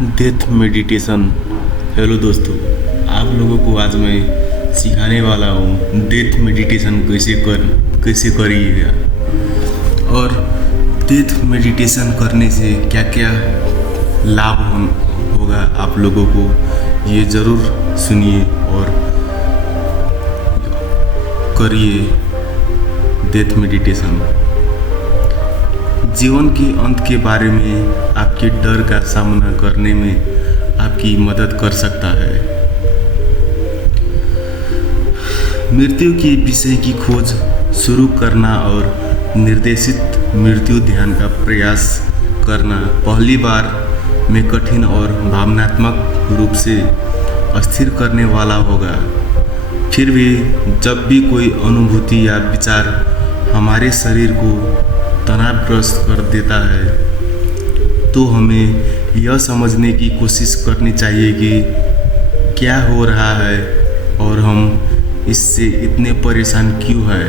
Death meditation. Hello दोस्तों, आप लोगों को आज मैं सिखाने वाला हूँ डेथ मेडिटेशन कैसे करिएगा और डेथ मेडिटेशन करने से क्या क्या लाभ होगा आप लोगों को, ये ज़रूर सुनिए और करिए डेथ मेडिटेशन। जीवन के अंत के बारे में आपके डर का सामना करने में आपकी मदद कर सकता है। मृत्यु के विषय की खोज शुरू करना और निर्देशित मृत्यु ध्यान का प्रयास करना पहली बार में कठिन और भावनात्मक रूप से अस्थिर करने वाला होगा। फिर भी जब भी कोई अनुभूति या विचार हमारे शरीर को तनावग्रस्त कर देता है तो हमें यह समझने की कोशिश करनी चाहिए कि क्या हो रहा है और हम इससे इतने परेशान क्यों हैं।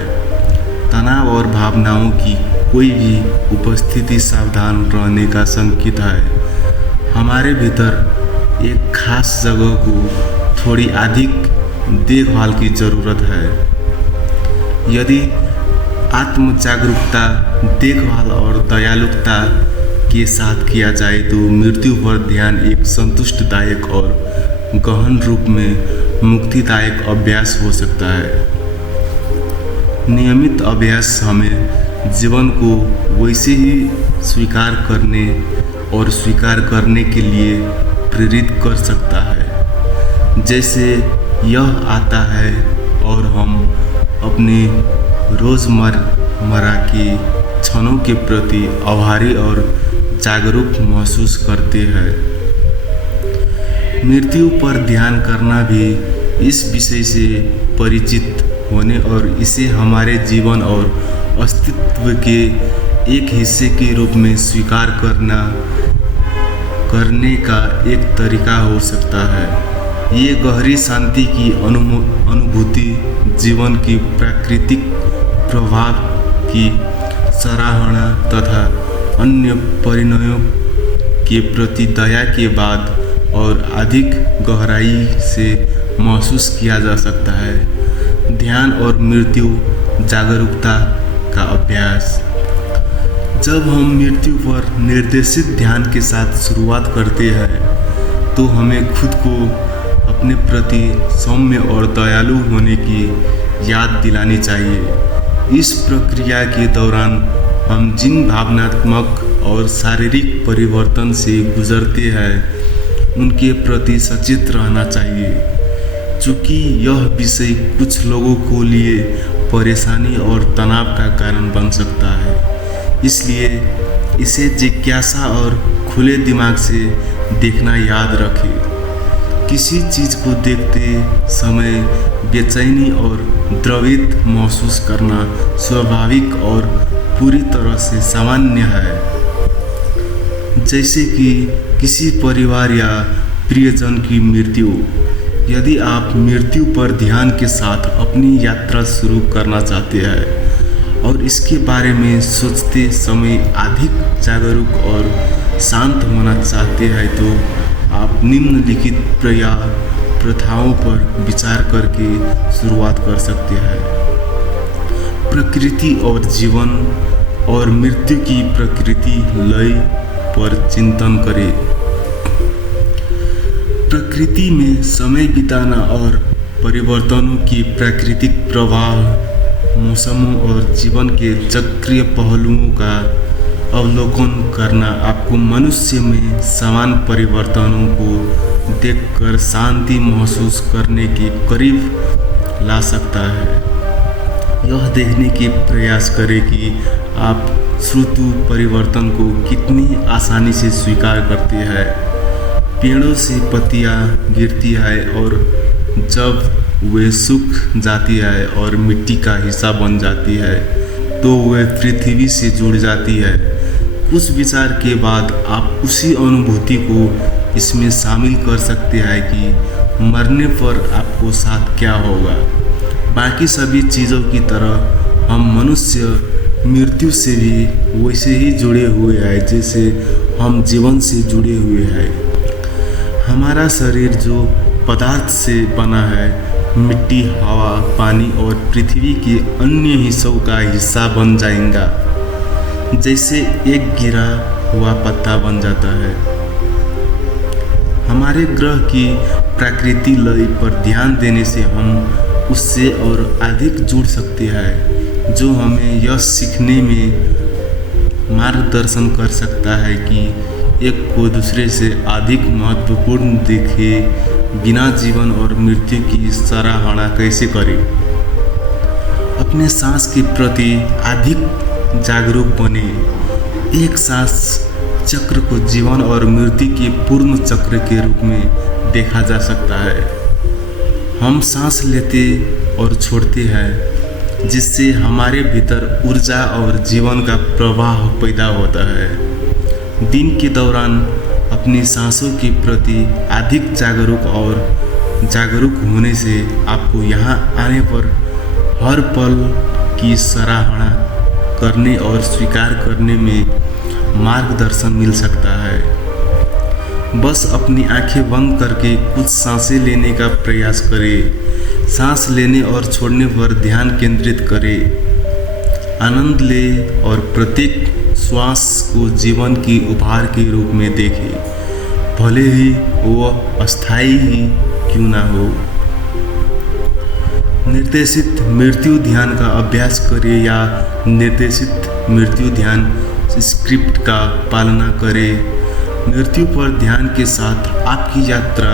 तनाव और भावनाओं की कोई भी उपस्थिति सावधान रहने का संकेत है। हमारे भीतर एक खास जगह को थोड़ी अधिक देखभाल की ज़रूरत है। यदि आत्म जागरूकता, देखभाल और दयालुता के साथ किया जाए तो मृत्यु पर ध्यान एक संतुष्टिदायक और गहन रूप में मुक्तिदायक अभ्यास हो सकता है। नियमित अभ्यास हमें जीवन को वैसे ही स्वीकार करने और स्वीकार करने के लिए प्रेरित कर सकता है जैसे यह आता है, और हम अपने रोज़मर्रा के क्षणों के प्रति आभारी और जागरूक महसूस करते हैं। मृत्यु पर ध्यान करना भी इस विषय से परिचित होने और इसे हमारे जीवन और अस्तित्व के एक हिस्से के रूप में स्वीकार करने का एक तरीका हो सकता है। ये गहरी शांति की अनुभूति जीवन की प्राकृतिक प्रभाव की सराहना तथा अन्य परिणयों के प्रति दया के बाद और अधिक गहराई से महसूस किया जा सकता है। ध्यान और मृत्यु जागरूकता का अभ्यास। जब हम मृत्यु पर निर्देशित ध्यान के साथ शुरुआत करते हैं तो हमें खुद को अपने प्रति सौम्य और दयालु होने की याद दिलानी चाहिए। इस प्रक्रिया के दौरान हम जिन भावनात्मक और शारीरिक परिवर्तन से गुजरते हैं उनके प्रति सचेत रहना चाहिए। चूँकि यह विषय कुछ लोगों को लिए परेशानी और तनाव का कारण बन सकता है, इसलिए इसे जिज्ञासा और खुले दिमाग से देखना याद रखें। किसी चीज़ को देखते समय बेचैनी और द्रवित महसूस करना स्वाभाविक और पूरी तरह से सामान्य है। जैसे कि किसी परिवार या प्रियजन की मृत्यु। यदि आप मृत्यु पर ध्यान के साथ अपनी यात्रा शुरू करना चाहते हैं और इसके बारे में सोचते समय अधिक जागरूक और शांत होना चाहते हैं तो आप निम्नलिखित प्रथाओं पर विचार करके शुरुआत कर सकते हैं। प्रकृति और जीवन और मृत्यु की प्रकृति लय पर चिंतन करें। प्रकृति में समय बिताना और परिवर्तनों की प्राकृतिक प्रवाह, मौसमों और जीवन के चक्रीय पहलुओं का अवलोकन करना आपको मनुष्य में समान परिवर्तनों को देखकर शांति महसूस करने के करीब ला सकता है। यह देखने के प्रयास करें कि आप ऋतु परिवर्तन को कितनी आसानी से स्वीकार करते हैं। पेड़ों से पत्तियां गिरती है और जब वे सूख जाती है और मिट्टी का हिस्सा बन जाती है तो वे पृथ्वी से जुड़ जाती है। कुछ विचार के बाद आप उसी अनुभूति को इसमें शामिल कर सकते हैं कि मरने पर आपको साथ क्या होगा। बाकी सभी चीज़ों की तरह हम मनुष्य मृत्यु से भी वैसे ही जुड़े हुए हैं जैसे हम जीवन से जुड़े हुए हैं। हमारा शरीर जो पदार्थ से बना है, मिट्टी, हवा, पानी और पृथ्वी के अन्य हिस्सों का हिस्सा बन जाएगा, जैसे एक गिरा हुआ पत्ता बन जाता है। हमारे ग्रह की प्रकृति लय पर ध्यान देने से हम उससे और अधिक जुड़ सकते हैं, जो हमें यह सीखने में मार्गदर्शन कर सकता है कि एक को दूसरे से अधिक महत्वपूर्ण देखे बिना जीवन और मृत्यु की सराहना कैसे करें। अपने सांस के प्रति अधिक जागरूक बने। एक सांस चक्र को जीवन और मृत्यु के पूर्ण चक्र के रूप में देखा जा सकता है। हम सांस लेते और छोड़ते हैं, जिससे हमारे भीतर ऊर्जा और जीवन का प्रवाह पैदा होता है। दिन के दौरान अपनी सांसों के प्रति अधिक जागरूक होने से आपको यहाँ आने पर हर पल की सराहना करने और स्वीकार करने में मार्गदर्शन मिल सकता है। बस अपनी आंखें बंद करके कुछ सांसें लेने का प्रयास करें। सांस लेने और छोड़ने पर ध्यान केंद्रित करें। आनंद लें और प्रत्येक श्वास को जीवन की उपहार के रूप में देखें, भले ही वह अस्थायी ही क्यों ना हो। निर्देशित मृत्यु ध्यान का अभ्यास करें या निर्देशित मृत्यु ध्यान स्क्रिप्ट का पालना करें। मृत्यु पर ध्यान के साथ आपकी यात्रा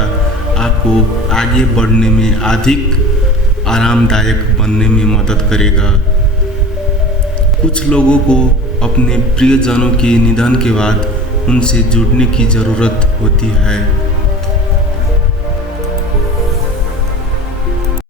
आपको आगे बढ़ने में अधिक आरामदायक बनने में मदद करेगा। कुछ लोगों को अपने प्रियजनों के निधन के बाद उनसे जुड़ने की ज़रूरत होती है।